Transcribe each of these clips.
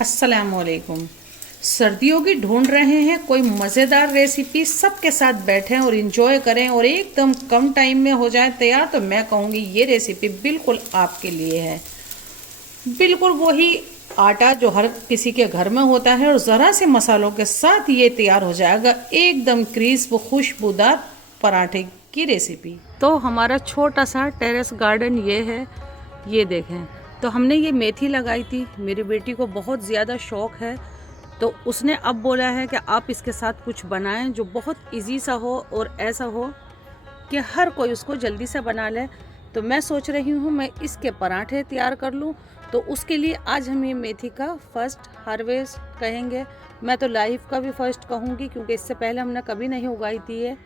अस्सलामुअलैकुम। सर्दियों की ढूंढ रहे हैं कोई मज़ेदार रेसिपी, सबके साथ बैठें और इन्जॉय करें और एकदम कम टाइम में हो जाए तैयार, तो मैं कहूँगी ये रेसिपी बिल्कुल आपके लिए है। बिल्कुल वही आटा जो हर किसी के घर में होता है और ज़रा से मसालों के साथ ये तैयार हो जाएगा एकदम क्रिस्प खुशबूदार पराठे की रेसिपी। तो हमारा छोटा सा टेरेस गार्डन ये है, ये देखें। तो हमने ये मेथी लगाई थी, मेरी बेटी को बहुत ज़्यादा शौक़ है, तो उसने अब बोला है कि आप इसके साथ कुछ बनाएं जो बहुत इजी सा हो और ऐसा हो कि हर कोई उसको जल्दी से बना ले। तो मैं सोच रही हूँ मैं इसके पराठे तैयार कर लूँ। तो उसके लिए आज हम ये मेथी का फर्स्ट हार्वेस्ट कहेंगे, मैं तो लाइफ का भी फर्स्ट कहूँगी क्योंकि इससे पहले हमने कभी नहीं उगाई थी ये।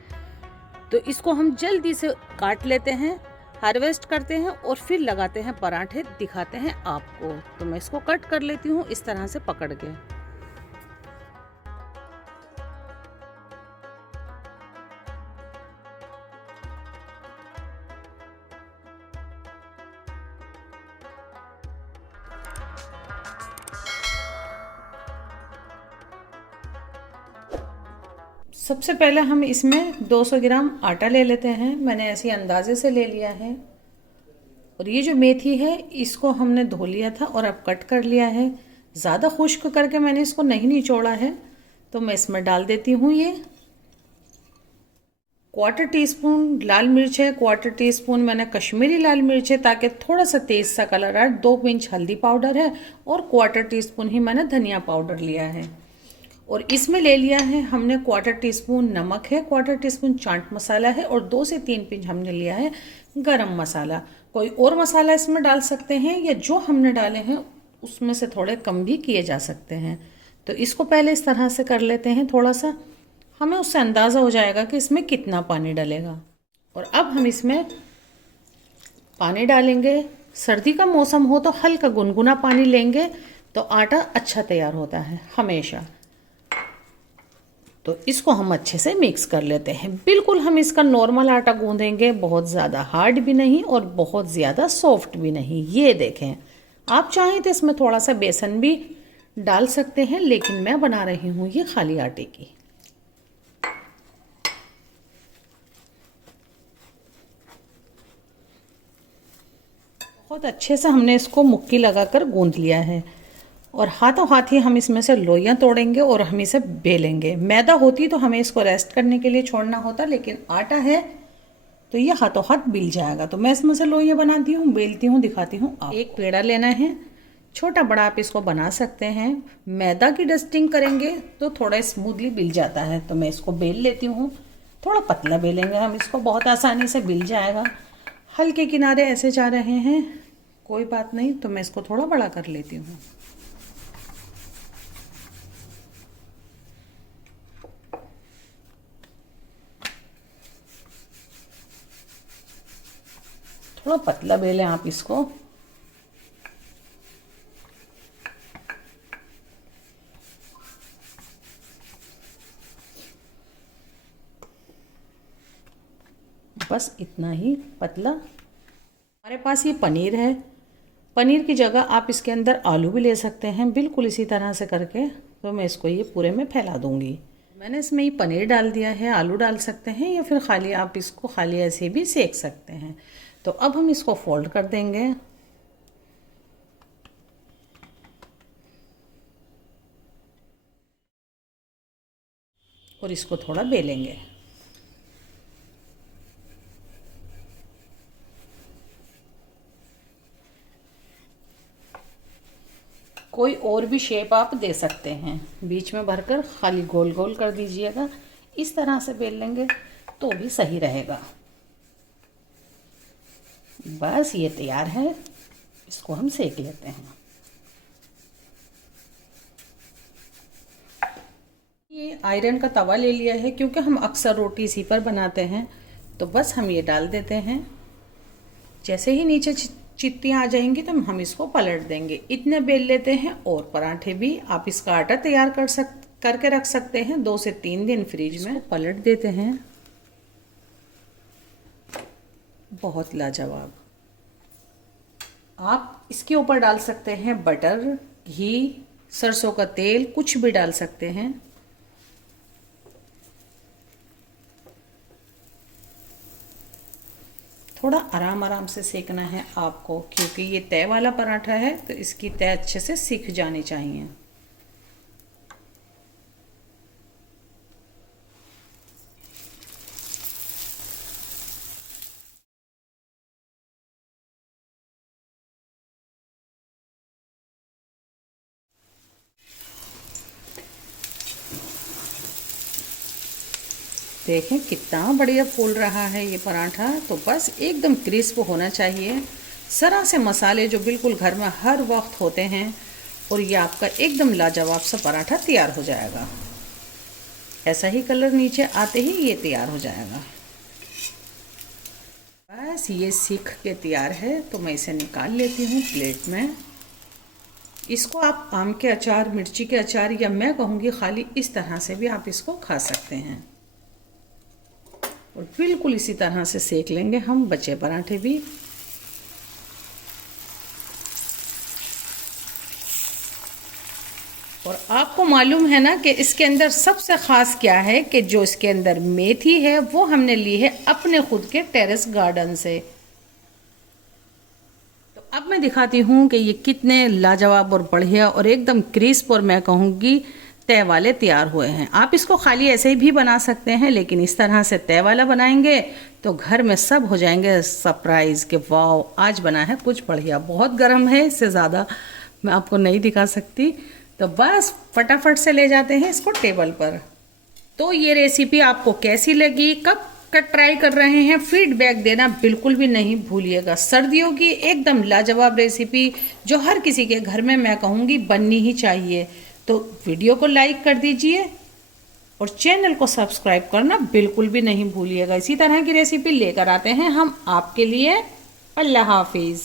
तो इसको हम जल्दी से काट लेते हैं, हार्वेस्ट करते हैं और फिर लगाते हैं पराठे, दिखाते हैं आपको। तो मैं इसको कट कर लेती हूँ इस तरह से पकड़ के। सबसे पहले हम इसमें 200 ग्राम आटा ले लेते हैं, मैंने ऐसे अंदाजे से ले लिया है। और ये जो मेथी है इसको हमने धो लिया था और अब कट कर लिया है। ज़्यादा खुश्क करके मैंने इसको नहीं निचोड़ा है। तो मैं इसमें डाल देती हूँ ये 1/4 टीस्पून लाल मिर्च है, 1/4 टीस्पून मैंने कश्मीरी लाल मिर्च है ताकि थोड़ा सा तेज सा कलर आए, 2 पिंच हल्दी पाउडर है और 1/4 टीस्पून ही मैंने धनिया पाउडर लिया है। और इसमें ले लिया है हमने 1/4 टीस्पून नमक है, 1/4 टीस्पून चाट मसाला है और 2 से 3 पिंच हमने लिया है गरम मसाला। कोई और मसाला इसमें डाल सकते हैं या जो हमने डाले हैं उसमें से थोड़े कम भी किए जा सकते हैं। तो इसको पहले इस तरह से कर लेते हैं, थोड़ा सा हमें उससे अंदाज़ा हो जाएगा कि इसमें कितना पानी डलेगा। और अब हम इसमें पानी डालेंगे। सर्दी का मौसम हो तो हल्का गुनगुना पानी लेंगे तो आटा अच्छा तैयार होता है हमेशा। तो इसको हम अच्छे से मिक्स कर लेते हैं। बिल्कुल हम इसका नॉर्मल आटा गूंदेंगे, बहुत ज़्यादा हार्ड भी नहीं और बहुत ज़्यादा सॉफ्ट भी नहीं। ये देखें, आप चाहें तो इसमें थोड़ा सा बेसन भी डाल सकते हैं, लेकिन मैं बना रही हूँ ये खाली आटे की। बहुत अच्छे से हमने इसको मुक्की लगाकर गूंद लिया है और हाथों हाथ ही हम इसमें से लोइयाँ तोड़ेंगे और हम इसे बेलेंगे। मैदा होती तो हमें इसको रेस्ट करने के लिए छोड़ना होता, लेकिन आटा है तो ये हाथों हाथ बिल जाएगा। तो मैं इसमें से लोइयाँ बनाती हूँ, बेलती हूँ, दिखाती हूँ। एक पेड़ा लेना है, छोटा बड़ा आप इसको बना सकते हैं। मैदा की डस्टिंग करेंगे तो थोड़ा स्मूथली बिल जाता है। तो मैं इसको बेल लेती हूँ, थोड़ा पतला बेलेंगे हम इसको, बहुत आसानी से बिल जाएगा। हल्के किनारे ऐसे जा रहे हैं, कोई बात नहीं। तो मैं इसको थोड़ा बड़ा कर लेती हूँ। थोड़ा पतला बेलें आप इसको। बस इतना ही पतला। हमारे पास ये पनीर है, पनीर की जगह आप इसके अंदर आलू भी ले सकते हैं, बिल्कुल इसी तरह से करके। तो मैं इसको ये पूरे में फैला दूंगी। मैंने इसमें ये पनीर डाल दिया है, आलू डाल सकते हैं या फिर खाली आप इसको खाली ऐसे भी सेक सकते हैं। तो अब हम इसको फोल्ड कर देंगे और इसको थोड़ा बेलेंगे। कोई और भी शेप आप दे सकते हैं, बीच में भरकर खाली गोल गोल कर दीजिएगा। इस तरह से बेल लेंगे तो भी सही रहेगा। बस ये तैयार है, इसको हम सेक लेते हैं। ये आयरन का तवा ले लिया है क्योंकि हम अक्सर रोटी इसी पर बनाते हैं। तो बस हम ये डाल देते हैं, जैसे ही नीचे चित्तियाँ आ जाएंगी तो हम इसको पलट देंगे। इतने बेल लेते हैं। और पराठे भी आप इसका आटा तैयार करके रख सकते हैं 2 से 3 दिन फ्रिज में। पलट देते हैं, बहुत लाजवाब। आप इसके ऊपर डाल सकते हैं बटर, घी सरसों का तेल, कुछ भी डाल सकते हैं। थोड़ा आराम आराम से सेकना है आपको, क्योंकि ये तय वाला पराठा है तो इसकी तय अच्छे से सिक जानी चाहिए। देखें कितना बढ़िया फूल रहा है ये पराठा। तो बस एकदम क्रिस्प होना चाहिए, ज़रा से मसाले जो बिल्कुल घर में हर वक्त होते हैं, और ये आपका एकदम लाजवाब सा पराठा तैयार हो जाएगा। ऐसा ही कलर नीचे आते ही ये तैयार हो जाएगा। बस ये सीख के तैयार है, तो मैं इसे निकाल लेती हूँ प्लेट में। इसको आप आम के अचार, मिर्ची के अचार, या मैं कहूँगी खाली इस तरह से भी आप इसको खा सकते हैं। और बिल्कुल इसी तरह से सेक लेंगे हम बचे पराठे भी। और आपको मालूम है ना कि इसके अंदर सबसे ख़ास क्या है, कि जो इसके अंदर मेथी है वो हमने ली है अपने खुद के टेरेस गार्डन से। तो अब मैं दिखाती हूँ कि ये कितने लाजवाब और बढ़िया और एकदम क्रिस्प और मैं कहूँगी तय वाले तैयार हुए हैं। आप इसको खाली ऐसे ही भी बना सकते हैं, लेकिन इस तरह से तय वाला बनाएंगे तो घर में सब हो जाएंगे सरप्राइज़ कि वाह आज बना है कुछ बढ़िया। बहुत गर्म है, इससे ज़्यादा मैं आपको नहीं दिखा सकती। तो बस फटाफट से ले जाते हैं इसको टेबल पर। तो ये रेसिपी आपको कैसी लगी, कब का ट्राई कर रहे हैं, फीडबैक देना बिल्कुल भी नहीं भूलिएगा। सर्दियों की एकदम लाजवाब रेसिपी जो हर किसी के घर में मैं कहूँगी बननी ही चाहिए। तो वीडियो को लाइक कर दीजिए और चैनल को सब्सक्राइब करना बिल्कुल भी नहीं भूलिएगा। इसी तरह की रेसिपी लेकर आते हैं हम आपके लिए। अल्लाह हाफिज़।